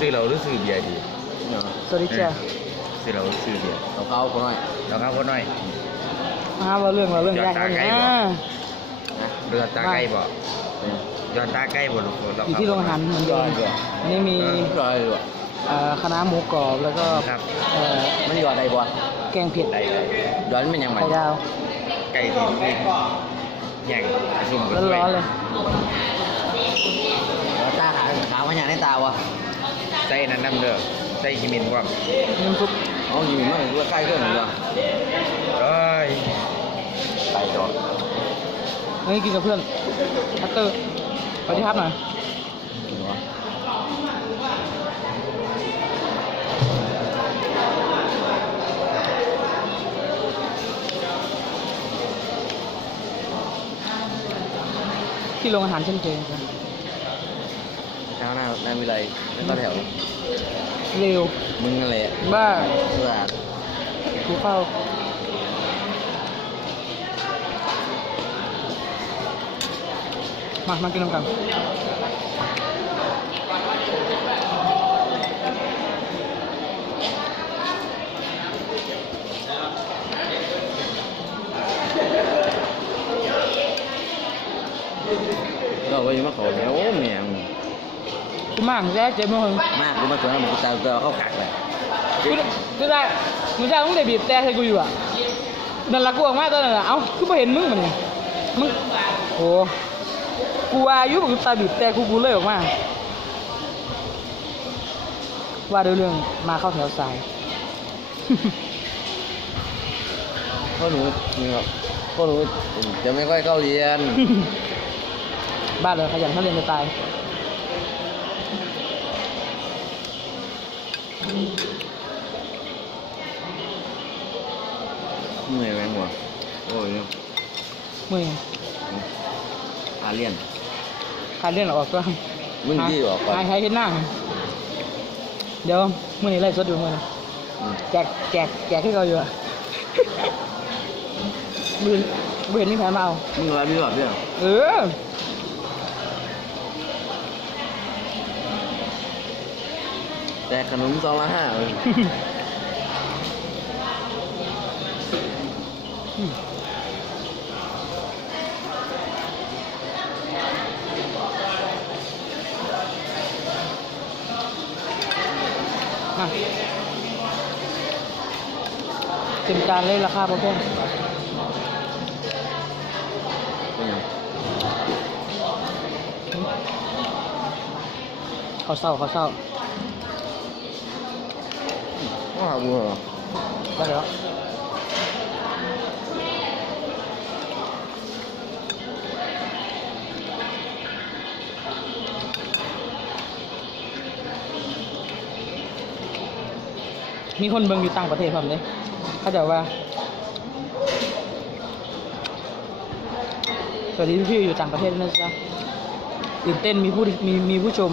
ซื้อเราหรือซื้อเบียร์ดีเนาะสวัสดีจ้าซื้อเราหรือซื้อเบียร์เอาเขาคนน้อยเราครับคนน้อยมาว่าเรื่องเราเรื่องแรกแล้วเนี่ยนะเรือตาใกล้บ่เนี่ยย้อนตาใกล้บ่ลูกเราอยู่ที่โรงอาหารเหมือนยเดิอมดด้วยอันนี้มียอดด้วยเอ่อคณะน้าหมูกรอบแล้วก็ครับเอ่อมันยอดได้บ่แกงเผ็ดได้ยอดมันเป็นยังไงไข่ดาวไก่ที่แย่งประชุมกันร้อนๆเลยตาขาวขาวมันอย่างในตาวะ ใส่นั้นน้ำเด้อใส่กิมินความน้ำซุปเอาอยู่มันเลือใกล้เครื่องหรือเปล่าเอ้ยไก่จอดเฮ้ยกินกับเพื่อนพัตเตอร์สวัสดีครับหน่อยที่โรงอาหารเช่นเคยครับเช้าหน้าหน้าวิไลแล้วก็แถว เร็ว มึงนั่นแหละบ้าเสื้อกูเข้ามา มากินน้ำกันก็ไปมาขอเนี่ยโอ้เมียง กูมากแจ๊เจ็บมือมากกูมาสวนแล้วมึงตาตัวเข้ากักเลย กูกูได้มึงจะต้องได้บีบแต่ให้กูอยู่อะนั่นละกูออกมาตอนนั้นน่ะเอ้ากูไม่เห็นมึงมันนี่มึงโอ้กูว่าอายุกูตาบีบแต่กูกูเลยออกมาว่าด้วยเรื่องมาเข้าแถวสายพ่อหนูนี่ครับพ่อหนูจะไม่ค่อยเข้าเรียน บ้านเลยขยันเขาเรียนจะตาย เหนื่อยแมงหัวโอ้ยมึงอาเลียนขาเรียนออกก็มึงที่ออกก่อนหายหายเห็นหน้าเดี๋ยวมื่อนี้ไล่สดอยู่มื่อนี้อืมแจกแจกแจกให้เขาอยู่อะบืนบืนนี่แพ้มาเอามึงรับผิดชอบด้วยเออ แต่ขนมซองละห้าเลยมาเต็มจานเลยราคาพอแค่เป็นยังเขาเศร้าเขาเศร้าาวบัวได้แล้วมีคนเบิ่งอยู่ต่างประเทศผมเลยเข้าใจว่า สวัสดีพี่อยู่ต่างประเทศนะจ๊ะตื่นเต้นมีผู้มีมีผู้ชม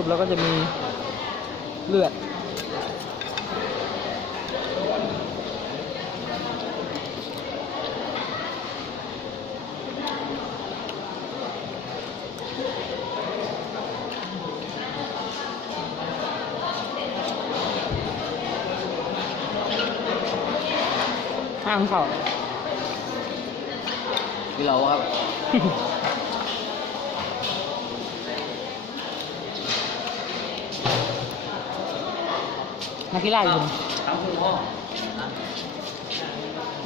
ซุปแล้วก็จะมีเลือดห้างเขาำที่เราครับ นักกีฬาอยู่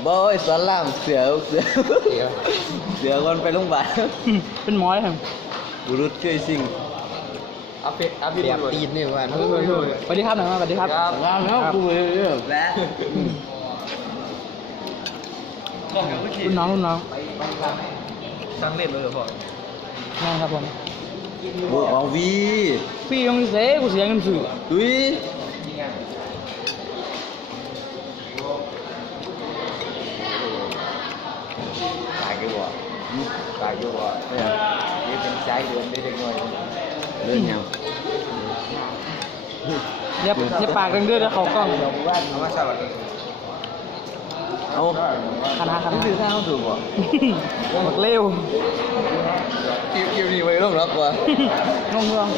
บอยสอนล่ามเสือเสือเสือคนไปโรงพยาบาลเป็นหมอเลยครับบุรุษช่วยสิ่งอัพเดตอัพเดตแบบตีนนี่วันสวัสดีครับหน่อยมาสวัสดีครับงานแล้วกูเลยและรุ่นน้องรุ่นน้องสั่งเล่นเลยพ่อนั่นครับผมเบอร์ของวีพี่ต้องเสียกูเสียเงินซื้อดุย ตายกี่บ่เนี่ยนี่เป็นใจเดือนได้เด็กน้อยเรื่องยังอย่าอย่าปากเรื่องๆแล้วเขากล้องเอามาสลัดเอาคณะคณะถือข้าวถูกบ่บักเร็วคิวคิวนี่ไว้ร่มรักว่างงเมือง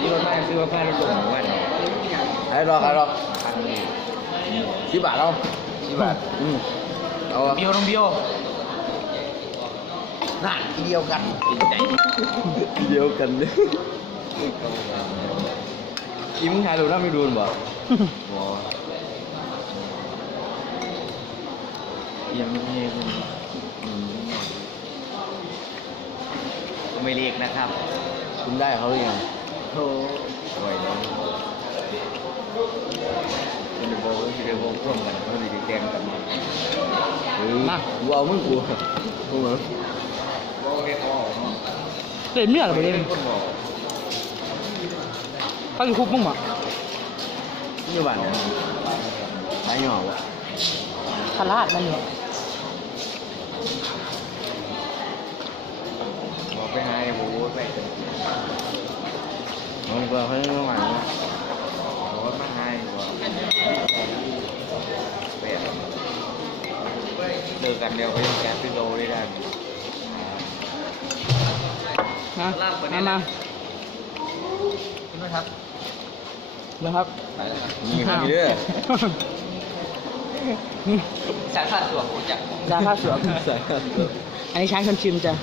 นี่รถมาซื้อมาพาลงลง วันไอ้รอกไอ้รอกสิบบาทเอาสิบบาทอืมเอาอะเบียวน้องเบียวนั่นเดียวกันกินใจเดียวกันเลยยิ้มถ่ายรูปน่าไม่ดูนบ่ยังไม่เงี้ยไม่เรียกนะครับ คุณได้เขาหรือยังโอ้ย แล้วคุณจะบอกว่าจะได้บอกร่วมกันเขาจะแกงกันเออกูเอามึงกูกูเหรอบอกแค่เขาออกเนาะเล่นเมียหรือไม่เล่นคนบอกเขาอยู่คุกมึงมั้งนี่บ้านเนี่ยใช้หย่อวะคาราดนั่นอยู่บอกไปหาไอ้โว้ไปกันมันก็เขาไม่ไหว บอกว่ามาหาไอ้โว้ไปเลิกกันเดียวไปแกซื้อโลได้ได้นะมามาคุณนะครับเดี๋ยวครับมีคนมีเด้อสาขาตัวกูจักยาฆ่าเสือใส่อันนี้ช้างชนชิมจ้ะ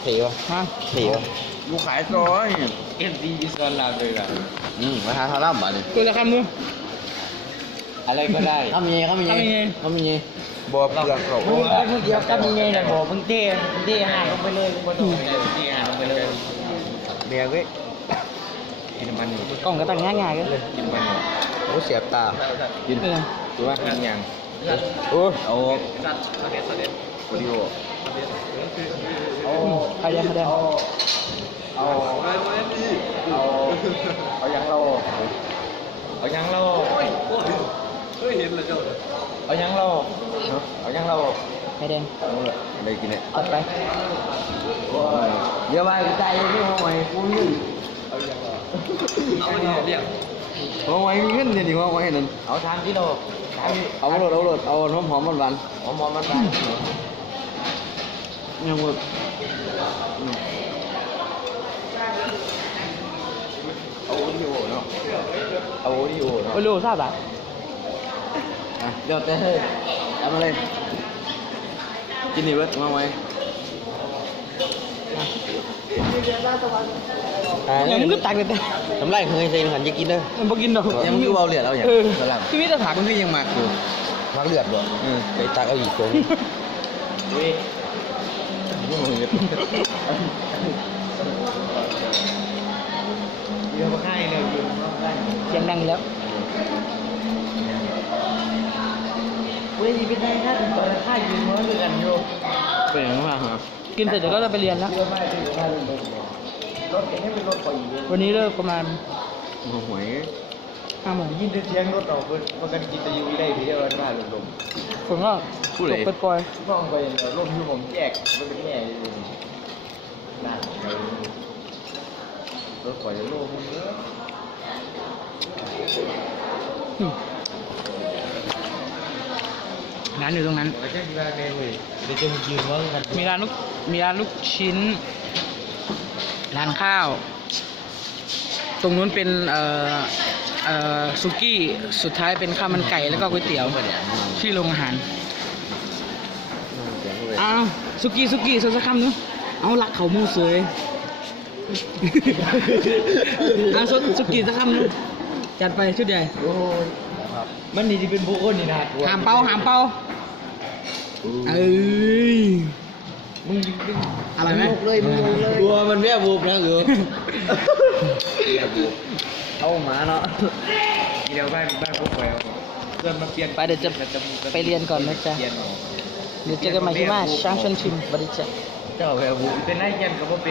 เถียวฮะเถียวลู กขายซอยเอ็มดีอิสลามเลยล่ะอืมมาหาทาร่ำบ้านนี่ตัวละคำนึงอะไรก็ได้เขามีเขามีเขามีไงเขามีไงบอบเปลือกเขามึงมึงเดียวกับมีไงนะบอกมึงเต้เต้หายลงไปเลยไม่ต้องไปเลยที่งานลงไปเลยเบียร์เว้ยกินมันอยู่กล่องก็ตั้งง่ายๆกันเลยกินมันอยู่โอ้เสียบตากินเออถูกไหมกินยังโอ้เอาวิดีโออืมใครยังใครยัง เอาเอาเอายังเราเอายังเราเอายังเราเอายังเราใครแดงอะไรกินเนี่ยตัดไปเดี๋ยวไปใจไม่ห้องไว้ กูยืนเอาเนี่ยเรียกห้องไว้มีเงินเนี่ยดิห้องไว้นั่นเอาทางที่เราทางเอาโรดเอาโรดเอาหอมหอมมันหวานหอมมันไปยังหมดเอาวิดีโอเนาะเอาวิดีโอเนาะโอ้โหทราบอะอะเดี๋ยวแต่เฮ้ยเอามาเลยกินนี่เบิดมาไว้ยังมึงก็ตักเลยแต่น้ำลายเคยใส่หันจะกินเด้อมันบ่กินดอกยังคือเบาเหลือดเอาอย่างเออสลับชีวิตจะผักมันก็ยังมากอยู่มักเลือดบ่อืมไปตักเอาอีกตัวเว้ยนี่มัน เห็นเดี๋ยวมาให้เลยยืนมาให้เสียงดังอยู่แล้วเว้ยเป็นไงนะถึงตอนค่ายยืนมาด้วยกันอยู่เป็นยังไงบ้างครับกินเสร็จเดี๋ยวก็จะไปเรียนแล้วเยอะมากที่อยู่ท่าเรือรถเองนี่เป็นรถปล่อยอยู่วันนี้เลิกประมาณหัวหวยห้าโมงยินดีเสียงรถออกเพิ่นมันกันกินแต่อยู่ได้ที่เดียวกันมาลมฝนก็ตกปล่อยๆน้องไปลมอยู่ผมแยกมันเป็นแง่อยู่นั่น รถปล่อยโลกมันเยอะๆอืมร้านอยู่ตรงนั้นแล้วแค่กีฬาเองเลยเดี๋ยวจะมายืนว่ากันมีร้านลูก มีร้านลูกชิ้น ร้านข้าว ตรงนู้นเป็น เอ่อ เอ่อซุกี้ สุดท้ายเป็นข้าวมันไก่แล้วก็ก๋วยเตี๋ยวที่โรงอาหาร อ้าวซุกี้ซุกี้สักคำนึงเอาหลักเขามูเสย เอาซุซุกี้สักคำนึงจัดไปชุดใหญ่โอ้ยมันนี่ที่เป็นบุคคลนี่นะหามเป้าหามเป้าเอ้ยมึงยิงดึงอะไรไหมเลยมึงเลยตัวมันแม่บูบนะคือเอาหมาเนาะเดี๋ยวบ้านบ้านพวกเราเพื่อนมาเปลี่ยนไปเดี๋ยวจะไปเรียนก่อนนะจ๊ะ เปลี่ยนเอาเดี๋ยวเจอกันใหม่ที่มาช้างชวนชิมบริจาค เจ้าแบบเป็นนายยันก็บ่เป็น